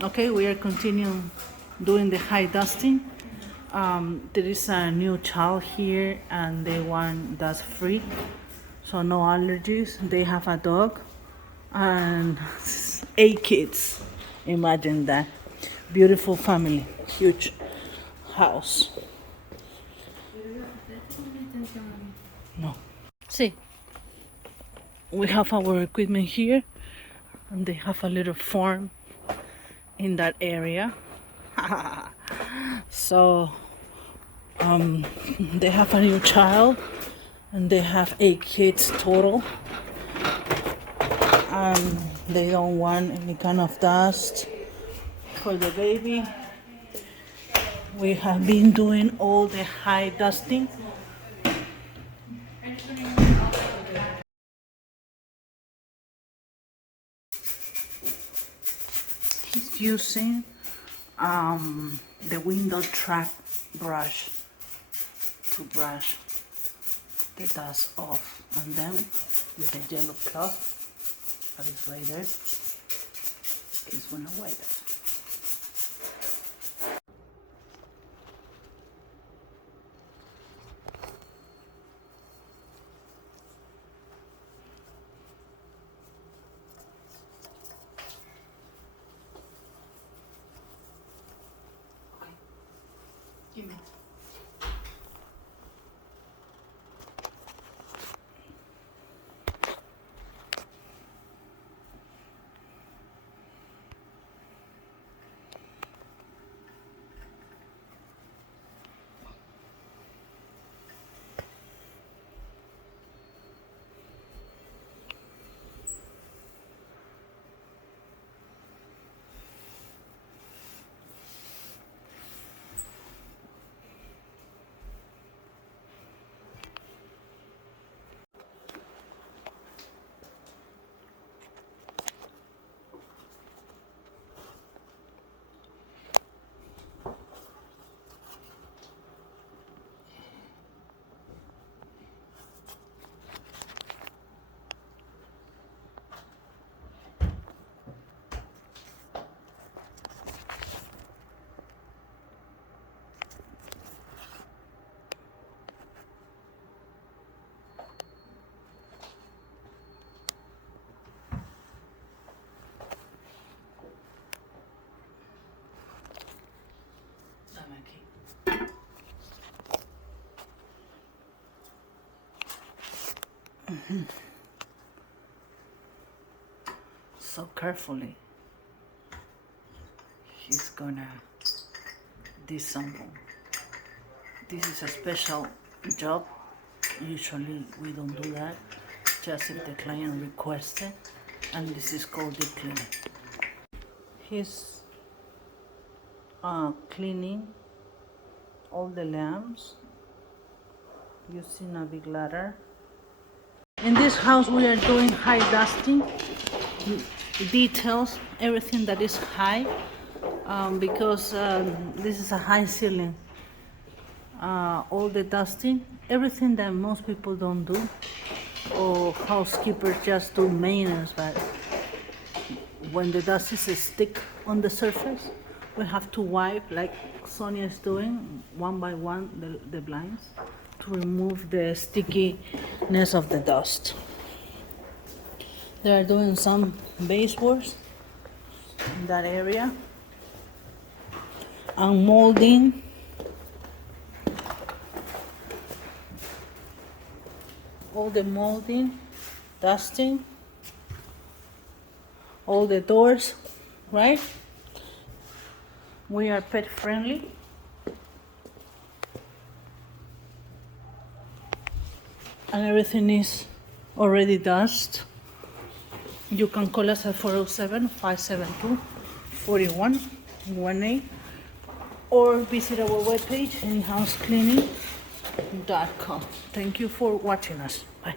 Okay, we are continuing doing the high dusting. There is a new child here and they want dust free, so no allergies. They have a dog and 8 kids. Imagine that. Beautiful family, huge house. No. See, we have our equipment here and they have a little farm in that area. So they have a new child and they have 8 kids total, and they don't want any kind of dust for the baby. We have been doing all the high dusting. He's using the window track brush to brush the dust off, and then with the yellow cloth that is right there, he's gonna wipe it. Okay. Give me. So carefully she's gonna disassemble. This is a special job. Usually we don't do that, just if the client requests it, and this is called deep cleaning. He's cleaning all the lamps using a big ladder. In this house we are doing high dusting, details, everything that is high, because this is a high ceiling. All the dusting, everything that most people don't do, or housekeepers just do maintenance, but when the dust is stick on the surface, we have to wipe like Sonia is doing, one by one, the blinds, to remove the stickiness of the dust. They are doing some baseboards in that area, and molding. All the molding, dusting, all the doors, right? We are pet friendly. And everything is already dust. You can call us at 407-572-4118 or visit our webpage, inhousecleaning.com. Thank you for watching us. Bye.